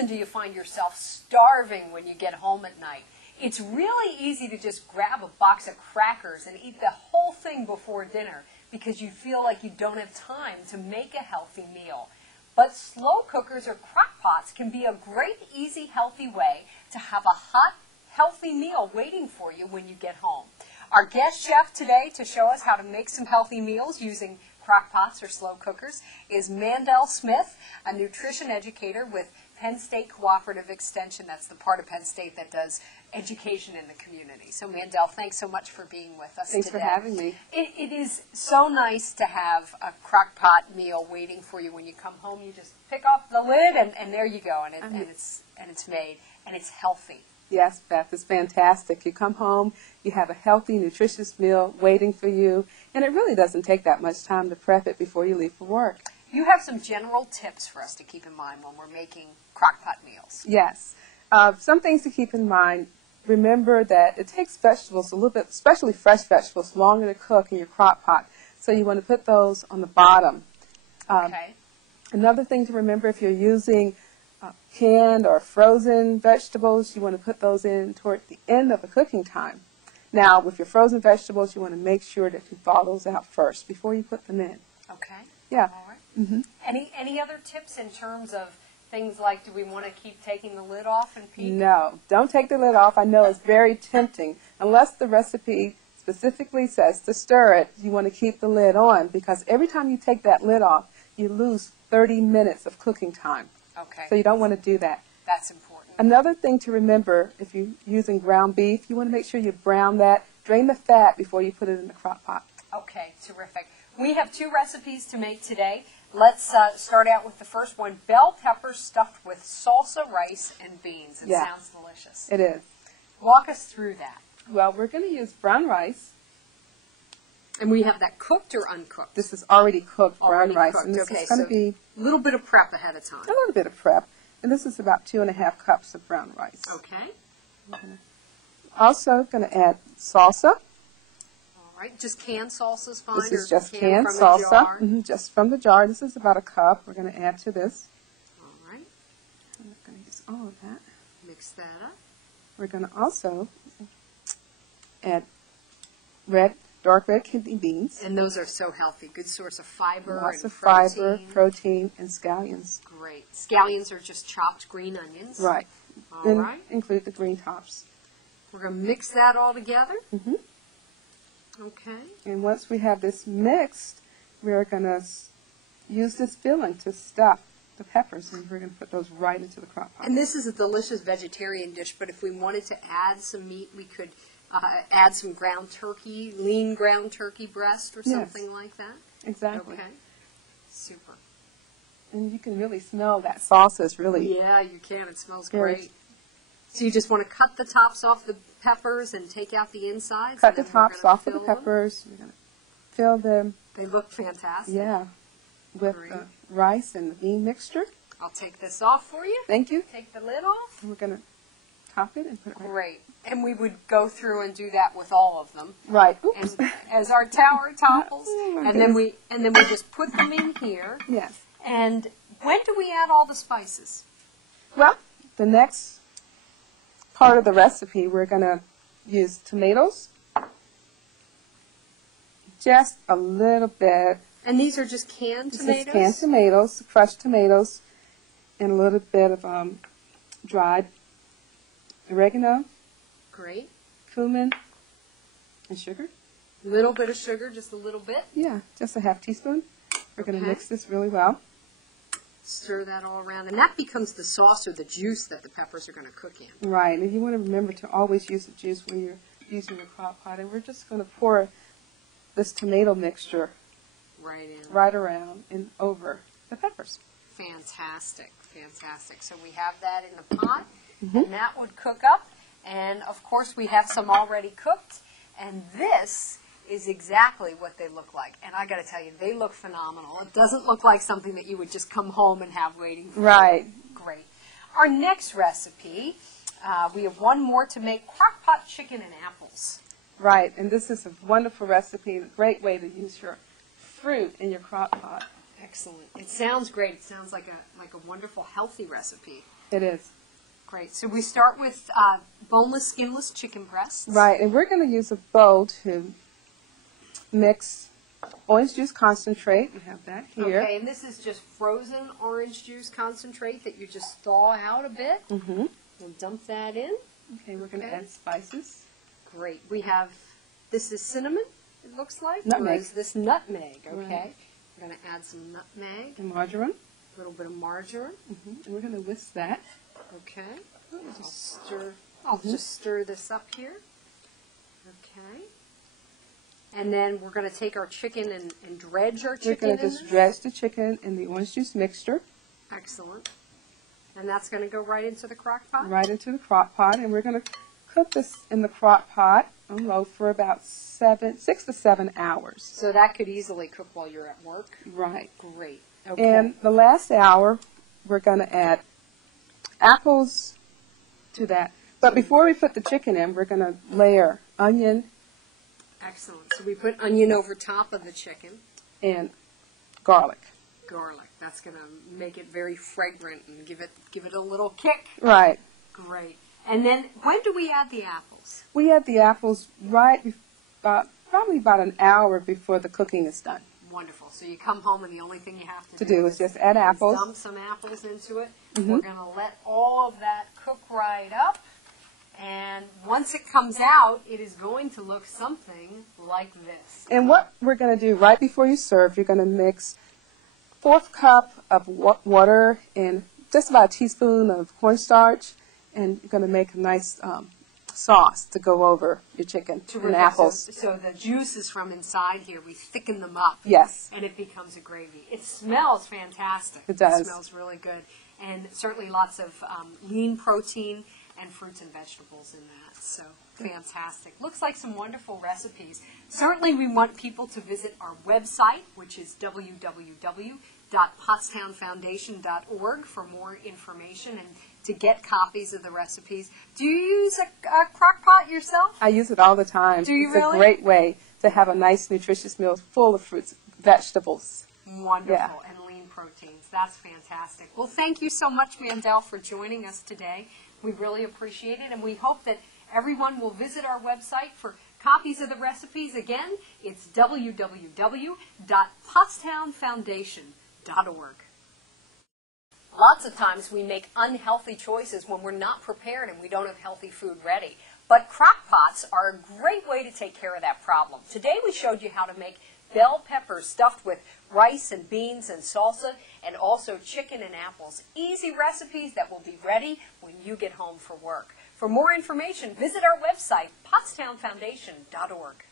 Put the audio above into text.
often do you find yourself starving when you get home at night? It's really easy to just grab a box of crackers and eat the whole thing before dinner because you feel like you don't have time to make a healthy meal. But slow cookers or crock pots can be a great, easy, healthy way to have a hot, healthy meal waiting for you when you get home. Our guest chef today to show us how to make some healthy meals using crock pots or slow cookers is Mandel Smith, a nutrition educator with Penn State Cooperative Extension. That's the part of Penn State that does education in the community. So Mandel, thanks so much for being with us today. Thanks for having me. It is so nice to have a crock pot meal waiting for you when you come home. You just pick off the lid and there you go, and it's made, and it's healthy. Yes, Beth, it's fantastic. You come home, you have a healthy, nutritious meal waiting for you, and it really doesn't take that much time to prep it before you leave for work. You have some general tips for us to keep in mind when we're making crock pot meals. Yes. Some things to keep in mind. Remember that it takes vegetables a little bit, especially fresh vegetables, longer to cook in your crock pot. So you want to put those on the bottom. Okay. Another thing to remember, if you're using canned or frozen vegetables, you want to put those in toward the end of the cooking time. Now, with your frozen vegetables, you want to make sure that you thaw those out first before you put them in. Okay. Yeah. All right. Mm-hmm. Any other tips in terms of things like, do we want to keep taking the lid off and peek? No, don't take the lid off. I know it's very tempting. Unless the recipe specifically says to stir it, you want to keep the lid on, because every time you take that lid off, you lose 30 minutes of cooking time. Okay. So you don't want to do that. That's important. Another thing to remember, if you're using ground beef, you want to make sure you brown that. Drain the fat before you put it in the crock pot. Okay, terrific. We have 2 recipes to make today. Let's start out with the first one, bell peppers stuffed with salsa, rice, and beans. It sounds delicious. It is. Walk us through that. Well, we're going to use brown rice. And we have that cooked or uncooked? This is already cooked brown rice. Cooked. And this Okay, is going to be a little bit of prep ahead of time. a little bit of prep. And this is about 2½ cups of brown rice. Okay. Also going to add salsa. All right, just canned salsa is fine? This is just canned canned from salsa, just from the jar. This is about a cup. We're going to add to this. All right. I'm not going to use all of that. Mix that up. We're going to also add dark red kidney beans. And those are so healthy. Good source of fiber Lots and of protein. fiber, protein, and scallions. Great. Scallions are just chopped green onions. Right. All right. Include the green tops. We're going to mix that all together. Mm-hmm. Okay. And once we have this mixed, we're going to use this filling to stuff the peppers, and we're going to put those right into the crock pot. And this is a delicious vegetarian dish, but if we wanted to add some meat, we could add some ground turkey, lean ground turkey breast or something like that. Exactly. Okay. Super. And you can really smell that salsa is really... Yeah, you can. It smells good. Great. So you just want to cut the tops off the peppers and take out the insides? Cut the tops off of the peppers. We're going to fill them. They look fantastic. Yeah. With the rice and the bean mixture. I'll take this off for you. Thank you. Take the lid off. And we're going to top it and put it right. Great. And we would go through and do that with all of them. Right. Oops. And as our tower topples. and then we just put them in here. Yes. And when do we add all the spices? Well, the next part of the recipe, we're going to use tomatoes. Just a little bit. And these are just canned tomatoes? This is canned tomatoes, crushed tomatoes, and a little bit of dried oregano. Great. Cumin and sugar. A little bit of sugar, just a little bit? Yeah, just a ½ teaspoon. We're going to mix this really well. Stir that all around. And that becomes the sauce or the juice that the peppers are going to cook in. Right. And you want to remember to always use the juice when you're using your crock pot. And we're just going to pour this tomato mixture right around and over the peppers. Fantastic. Fantastic. So we have that in the pot, and that would cook up. And, of course, we have some already cooked. And this is exactly what they look like. And I got to tell you, they look phenomenal. It doesn't look like something that you would just come home and have waiting for you. Great. Our next recipe, we have one more to make, crock-pot chicken and apples. Right, and this is a wonderful recipe, a great way to use your fruit in your crock pot. Excellent. It sounds great. It sounds like a wonderful, healthy recipe. It is. Great. So we start with boneless, skinless chicken breasts. Right, and we're going to use a bowl to mix orange juice concentrate. We have that here. Okay, and this is just frozen orange juice concentrate that you just thaw out a bit. Mm-hmm. We'll dump that in. Okay, we're going to add spices. Great. We have, this is cinnamon, it looks like. Nutmeg. Or is this nutmeg? Okay. Right. We're going to add some nutmeg. And margarine. A little bit of margarine. Mm-hmm. And we're going to whisk that. Okay. I'll just stir this up here. Okay. And then we're going to take our chicken and dredge our chicken. We're going to just dredge the chicken in the orange juice mixture. Excellent. And that's going to go right into the crock pot? Right into the crock pot. And we're going to cook this in the crock pot on low for about 6 to 7 hours. So that could easily cook while you're at work? Right. Great. Okay. And the last hour, we're going to add apples to that. But before we put the chicken in, we're going to layer onion. Excellent. So we put onion over top of the chicken. And garlic. Garlic. That's going to make it very fragrant and give it a little kick. Right. Great. And then when do we add the apples? We add the apples probably about an hour before the cooking is done. Wonderful. So you come home and the only thing you have to do is just add apples. Dump some apples into it. Mm-hmm. We're going to let all of that cook right up. And once it comes out, it is going to look something like this. And what we're going to do right before you serve, you're going to mix 1/4 cup of water and just about a teaspoon of cornstarch. And you're going to make a nice sauce to go over your chicken and apples. So the juices from inside here, we thicken them up. Yes. And it becomes a gravy. It smells fantastic. It does. It smells really good. And certainly lots of lean protein and fruits and vegetables in that. So fantastic. Looks like some wonderful recipes. Certainly we want people to visit our website, which is www.pottstownfoundation.org for more information and to get copies of the recipes. Do you use a crock pot yourself? I use it all the time. Do you it's really? a great way to have a nice, nutritious meal full of fruits, vegetables. Wonderful. Yeah. And lean proteins. That's fantastic. Well, thank you so much, Mandel, for joining us today. We really appreciate it, and we hope that everyone will visit our website for copies of the recipes. Again, it's www.pottstownfoundation.org. Lots of times we make unhealthy choices when we're not prepared and we don't have healthy food ready. But crock pots are a great way to take care of that problem. Today we showed you how to make bell peppers stuffed with rice and beans and salsa, and also chicken and apples. Easy recipes that will be ready when you get home for work. For more information, visit our website, pottstownfoundation.org.